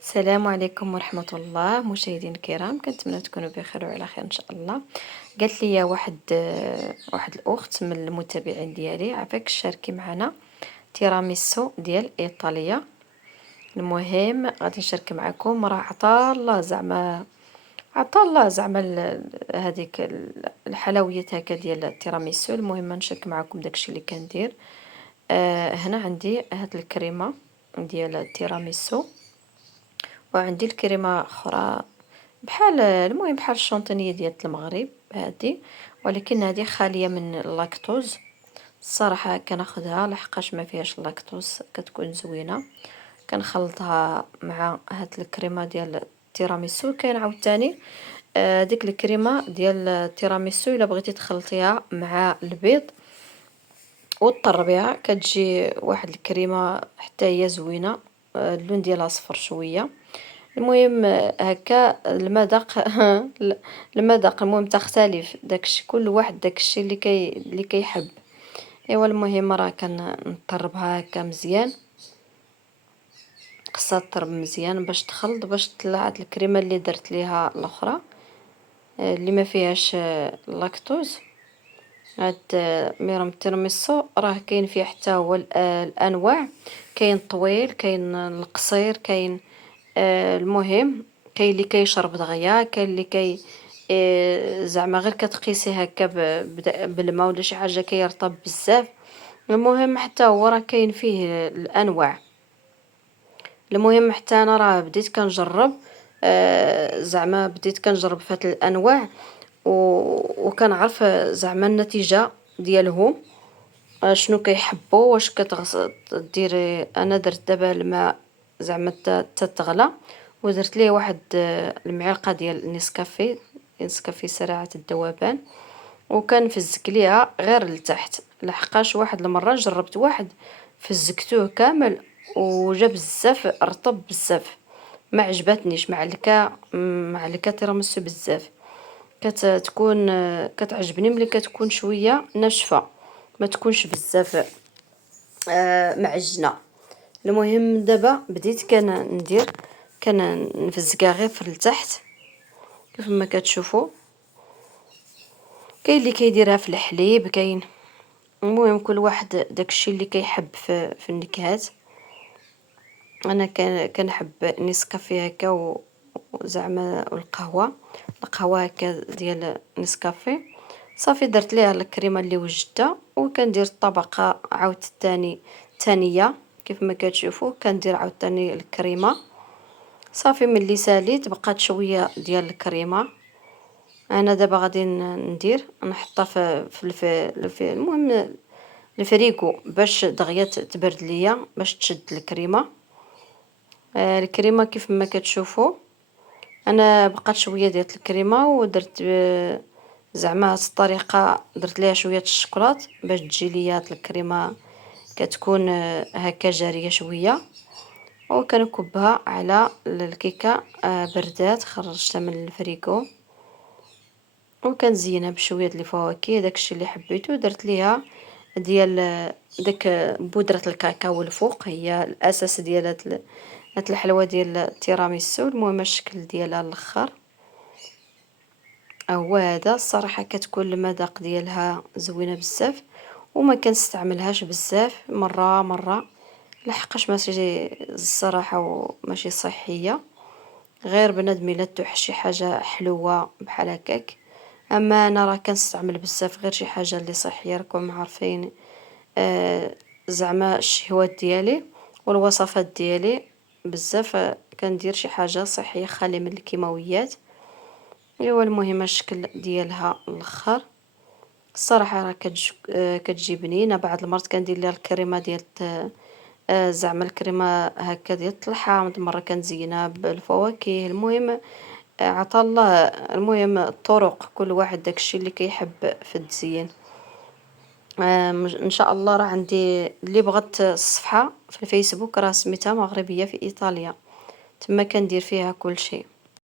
السلام عليكم ورحمة الله مشاهدينا الكرام، كنتمنى تكونوا بخير وعلى خير ان شاء الله. قالت لي واحد الاخت من المتابعين ديالي، عافاك شاركي معنا تيراميسو ديال ايطاليا. المهم غادي نشارك معكم، راه عطا الله زعما هذيك الحلويات هكا ديال التيراميسو. المهم نشارك معكم داكشي اللي كندير. هنا عندي هاد الكريمه ديال التيراميسو، وعندي الكريمه اخرى بحال الشونطينية ديال المغرب هادي، ولكن هادي خالية من اللاكتوز. الصراحة كناخدها لحقاش ما فيهاش اللاكتوز، كتكون زوينة. كنخلطها مع هاد الكريمة ديال التيراميسو. كاين عاوتاني ديك الكريمة ديال التيراميسو الا بغيتي تخلطيها مع البيض وتطربيها، كتجي واحد الكريمة حتى هي زوينة. اللون ديالها صفر شوية. المهم هكا المذاق المذاق المهم تختلف داكشي، كل واحد داكشي اللي كيحب. ايوا المهم راه كنطربها هكا مزيان، خصها تطرب مزيان باش تخلط، باش تطلع هاد الكريمه اللي درت ليها الاخرى اللي ما فيهاش لاكتوز. هاد ميرم التيراميسو راه كاين فيه حتى هو الانواع، كاين طويل، كاين القصير، كاين المهم كاين اللي كيشرب دغيا، كاين اللي زعما غير كتقيسي هكا بالماء ولا شي حاجه كيرطب بزاف. المهم حتى هو راه كاين فيه الانواع. المهم حتى انا راه بديت كنجرب، زعما بديت كنجرب في هاد الانواع وكنعرف زعما النتيجه ديالهم، شنو كيحبوا. واش ديري. انا درت دابا الماء زعما تتغلى، ودرت ليه واحد المعلقه ديال نسكافيه سريعه الذوبان، وكنفزك ليها غير لتحت. لحقاش واحد المره جربت واحد فزكتوه كامل وجا بزاف رطب بزاف، ما عجبتنيش. معلكه تيراميسو بزاف كتكون كتعجبني ملي كتكون شويه ناشفه، ما تكونش بزاف معجنه. المهم دابا بديت كنفزكها غير في التحت كيف ما كتشوفوا. كاين اللي كيديرها في الحليب، كاين. المهم كل واحد داكشي اللي كيحب في النكهات. انا كنحب نسكافيه هكا وزعما القهوه هكا ديال نسكافيه. صافي درت ليها الكريمه اللي وجدتها، وكندير الطبقه عاود الثانيه كيف ما كتشوفوا. كندير عاوتاني الكريمه. صافي ملي ساليت بقات شويه ديال الكريمه. انا دابا غادي ندير نحطها في المهم الفريكو باش دغيا تبرد ليا باش تشد الكريمه. الكريمه كيف ما كتشوفوا انا بقات شويه ديال الكريمه، ودرت زعما هاد الطريقه درت ليها شويه الشكلاط باش تجي ليا هاد الكريمه كتكون هكا جاريه شويه. وكنكبها على الكيكه بردات خرجتها من الفريكو، وكنزينها بشويه د الفواكه داكشي اللي حبيتو. درت ليها ديال داك بودره الكاكاو الفوق، هي الاساس ديال هاد الحلوى ديال التيراميسو. المهم الشكل ديالها الاخر هو هذا. الصراحه كتكون المذاق ديالها زوينه بزاف، وما كنستعملهاش بزاف، مره مره لحقاش ماشي الصراحه وماشي صحيه. غير بنادم الا توح شي حاجه حلوه بحال هكاك. اما انا راه كنستعمل بزاف غير شي حاجه اللي صحيه. راكم عارفين زعما الشهوات ديالي والوصفات ديالي بزاف كندير شي حاجه صحيه خاليه من الكيماويات. ايوا المهم الشكل ديالها الاخر الصراحه راه كتجي بنينه. بعض المرات كندير ليها الكريمه ديال زعما الكريمه هكا ديال الطلحه، مره كنزينها بالفواكه. المهم عطا الله. المهم الطرق كل واحد داكشي اللي كيحب في التزيين. ان شاء الله راه عندي اللي بغت الصفحه في الفيسبوك راه سميتها مغربيه في ايطاليا، تما كندير فيها كل شيء.